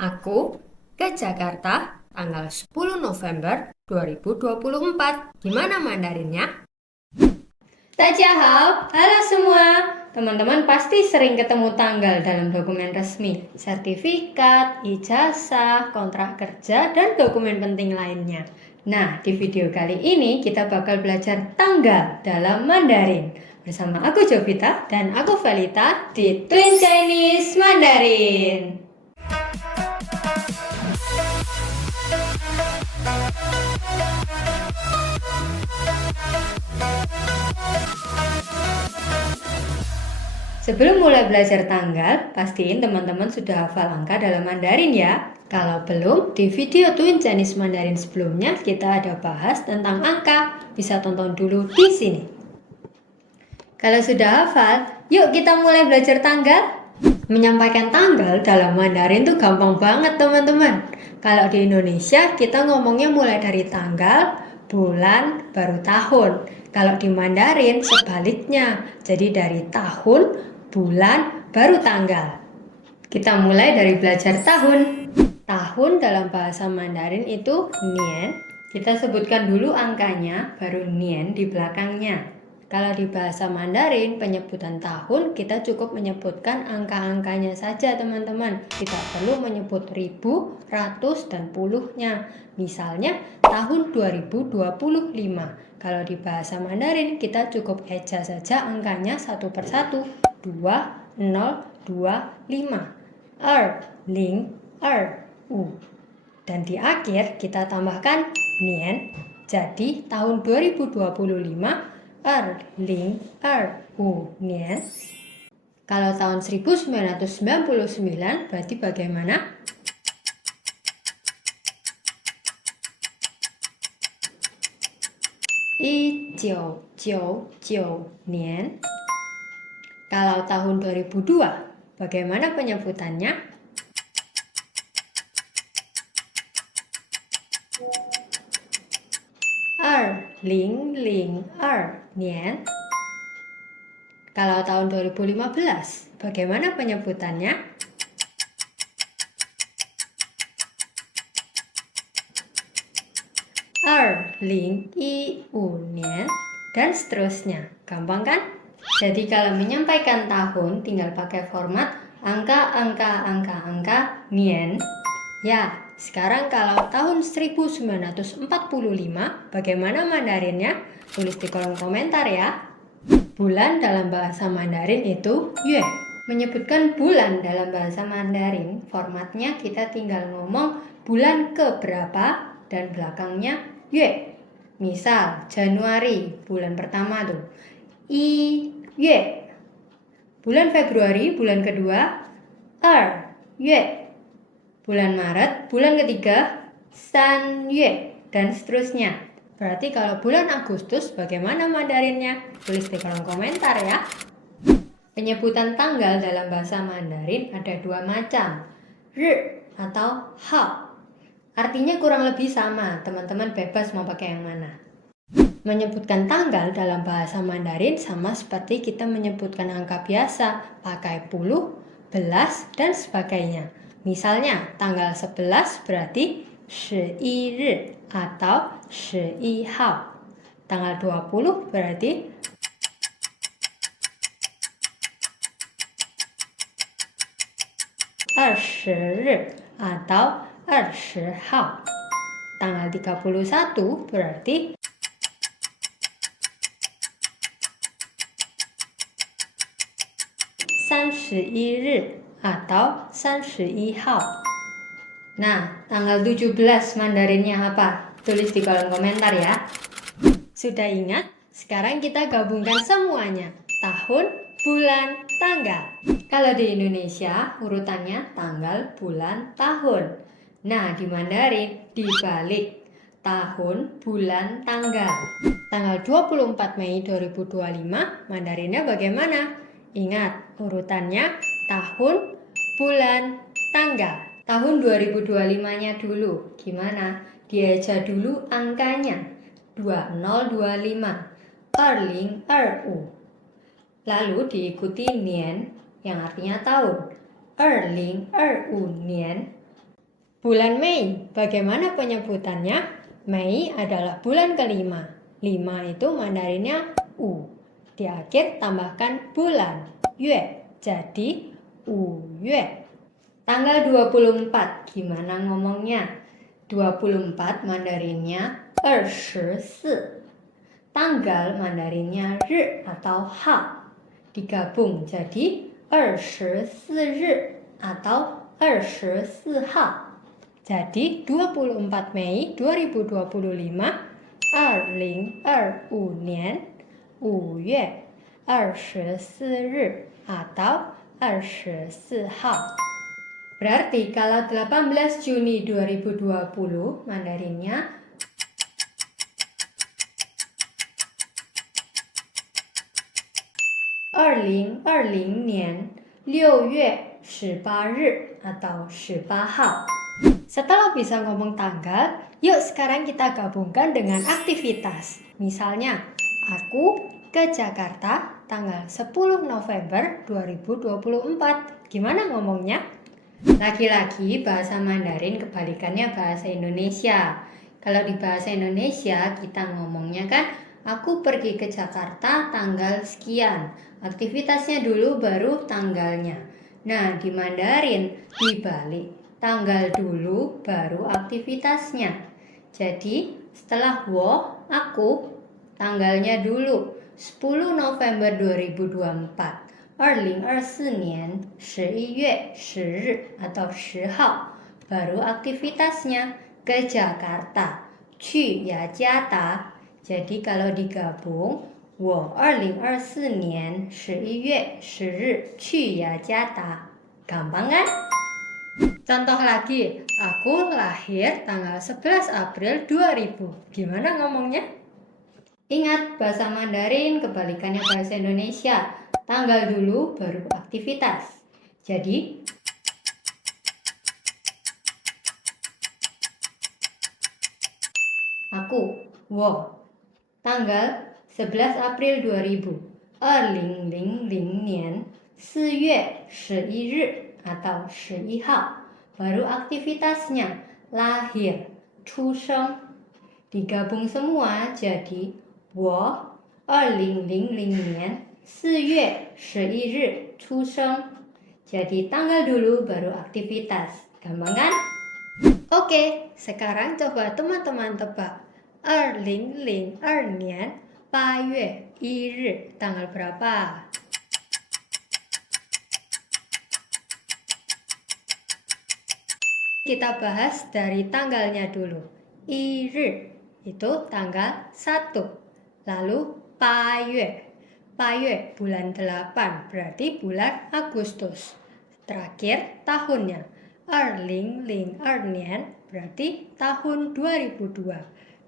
Aku ke Jakarta tanggal 10 November 2024. Gimana Mandarinnya? Tajahap, halo semua. Teman-teman pasti sering ketemu tanggal dalam dokumen resmi, sertifikat, ijazah, kontrak kerja, dan dokumen penting lainnya. Nah, di video kali ini kita bakal belajar tanggal dalam Mandarin. Bersama aku Jovita dan aku Valita di Twin Chinese Mandarin. Sebelum mulai belajar tanggal, pastiin teman-teman sudah hafal angka dalam Mandarin ya. Kalau belum, di video Twin Chinese Mandarin sebelumnya kita ada bahas tentang angka. Bisa tonton dulu di sini. Kalau sudah hafal, yuk kita mulai belajar tanggal. Menyampaikan tanggal dalam Mandarin tuh gampang banget teman-teman. Kalau di Indonesia kita ngomongnya mulai dari tanggal, bulan, baru tahun. Kalau di Mandarin sebaliknya, jadi dari tahun, bulan, baru tanggal. Kita mulai dari belajar tahun. Tahun dalam bahasa Mandarin itu nian. Kita sebutkan dulu angkanya, baru nian di belakangnya. Kalau di bahasa Mandarin, penyebutan tahun kita cukup menyebutkan angka-angkanya saja teman-teman. Tidak perlu menyebut ribu, ratus, dan puluhnya. Misalnya tahun 2025. Kalau di bahasa Mandarin kita cukup eja saja angkanya satu persatu. 2, 0, 2, 5. Ling, u. Dan di akhir kita tambahkan nian. Jadi tahun 2025 ling, u, nian. Kalau tahun 1999 berarti bagaimana? nian. Kalau tahun 2002 bagaimana penyebutannya? nian. Kalau tahun 2015 bagaimana penyebutannya? nian. Dan seterusnya. Gampang kan? Jadi kalau menyampaikan tahun tinggal pakai format angka, nian. Ya, sekarang kalau tahun 1945 bagaimana Mandarinnya? Tulis di kolom komentar ya. Bulan dalam bahasa Mandarin itu yue. Menyebutkan bulan dalam bahasa Mandarin, formatnya kita tinggal ngomong bulan keberapa dan belakangnya yue. Misal Januari, bulan pertama tuh. Yue. Bulan Februari, bulan kedua. Yue. Bulan Maret, bulan ketiga. Yue. Dan seterusnya. Berarti kalau bulan Agustus bagaimana Mandarinnya? Tulis di kolom komentar ya. Penyebutan tanggal dalam bahasa Mandarin ada dua macam. Atau hao. Artinya kurang lebih sama, teman-teman bebas mau pakai yang mana. Menyebutkan tanggal dalam bahasa Mandarin sama seperti kita menyebutkan angka biasa, pakai puluh, belas, dan sebagainya. Misalnya, tanggal 11 berarti 11 atau 11号. Tanggal 20 berarti 20atau 20号. Tanggal 31 berarti 31atau 31号. Nah, tanggal 17 Mandarinnya apa? Tulis di kolom komentar ya. Sudah ingat? Sekarang kita gabungkan semuanya. Tahun, bulan, tanggal. Kalau di Indonesia, urutannya tanggal, bulan, tahun. Nah, di Mandarin dibalik. Tahun, bulan, tanggal. Tanggal 24 Mei 2025, Mandarinnya bagaimana? Ingat, urutannya tahun, bulan, tanggal. Tahun 2025-nya dulu. Gimana? Dieja dulu angkanya. 2025. 2025. Lalu diikuti nian yang artinya tahun. 2025 nian. Bulan Mei, bagaimana penyebutannya? Mei adalah bulan kelima. 5 itu Mandarinnya U. Di akhir tambahkan bulan, Yue. Jadi U Yue. Tanggal 24, gimana ngomongnya? 24 Mandarinnya 24. Tanggal Mandarinnya Ri atau Ha. Digabung jadi 24 Ri atau 24 Ha. Jadi 24 Mei 2025, 2025年5月24日 atau 24号. Berarti kalau 18 Juni 2020 Mandarinnya 2020年6月18日 atau 18号. Setelah bisa ngomong tanggal, yuk sekarang kita gabungkan dengan aktivitas. Misalnya, aku ke Jakarta tanggal 10 November 2024. Gimana ngomongnya? Lagi-lagi bahasa Mandarin kebalikannya bahasa Indonesia. Kalau di bahasa Indonesia kita ngomongnya kan, aku pergi ke Jakarta tanggal sekian. Aktivitasnya dulu baru tanggalnya. Nah, di Mandarin dibalik. Tanggal dulu baru aktivitasnya. Jadi setelah aku, tanggalnya dulu 10 November 2024. 2024年11月10日 atau 10号 baru aktivitasnya ke Jakarta, 去雅加达. Jadi kalau digabung, 我2024年11月10日去雅加达. Gampang kan? Contoh lagi, aku lahir tanggal 11 April 2000. Gimana ngomongnya? Ingat, bahasa Mandarin kebalikannya bahasa Indonesia. Tanggal dulu baru aktivitas. Jadi, aku, tanggal 11 April 2000. 2000年4月11日 atau 11号. Baru aktivitasnya lahir, 出生. Digabung semua jadi 我2000年4月11日出生. Jadi tanggal dulu baru aktivitas. Gampang kan? Oke, sekarang coba teman-teman tebak. 2002年8月1日 tanggal berapa? Kita bahas dari tanggalnya dulu. 1日 itu tanggal 1. Lalu 8月 bulan 8 berarti bulan Agustus. Terakhir tahunnya 2002 berarti tahun 2002.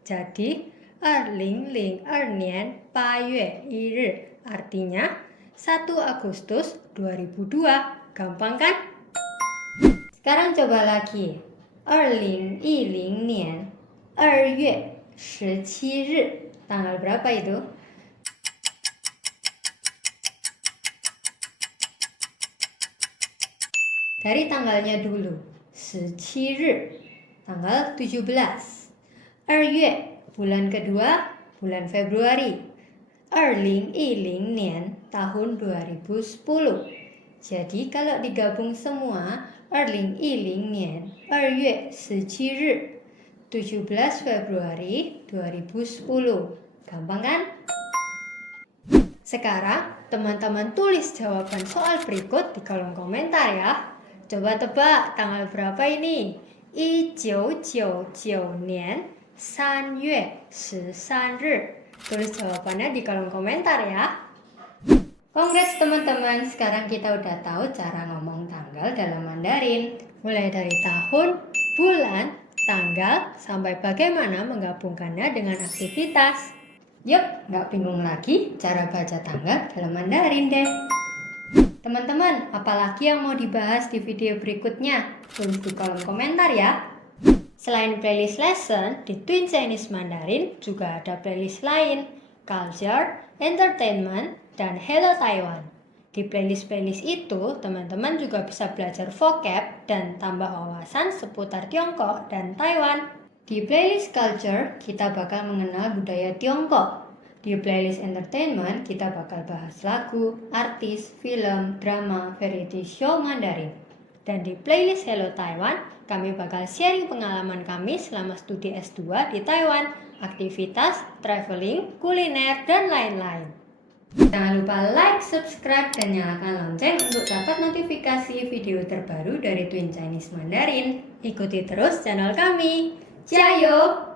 Jadi 2002年8月1日 artinya 1 Agustus 2002. Gampang kan? Sekarang coba lagi. 2010年2月17日 tanggal berapa itu? Dari tanggalnya dulu, 17日, tanggal 17. 2月, bulan kedua, bulan Februari. 2010年, tahun 2010. Jadi kalau digabung semua, 2010年2月17日, 17 Februari 2010. Gampang kan? Sekarang teman-teman tulis jawaban soal berikut di kolom komentar ya. Coba tebak tanggal berapa ini? 1999年3月13日. Tulis jawabannya di kolom komentar ya. Congrats teman-teman, sekarang kita udah tahu cara ngomong tanggal dalam Mandarin. Mulai dari tahun, bulan, tanggal, sampai bagaimana menggabungkannya dengan aktivitas. Yup, nggak bingung lagi cara baca tanggal dalam Mandarin deh. Teman-teman, apalagi yang mau dibahas di video berikutnya? Tulis di kolom komentar ya. Selain playlist lesson, di Twin Chinese Mandarin juga ada playlist lain, Culture, Entertainment, dan Hello Taiwan. Di playlist-playlist itu, teman-teman juga bisa belajar vocab dan tambah wawasan seputar Tiongkok dan Taiwan. Di playlist culture, kita bakal mengenal budaya Tiongkok. Di playlist entertainment, kita bakal bahas lagu, artis, film, drama, variety show Mandarin. Dan di playlist Hello Taiwan, kami bakal sharing pengalaman kami selama studi S2 di Taiwan, aktivitas, traveling, kuliner, dan lain-lain. Jangan lupa like, subscribe, dan nyalakan lonceng untuk dapat notifikasi video terbaru dari Twin Chinese Mandarin. Ikuti terus channel kami. Jayo!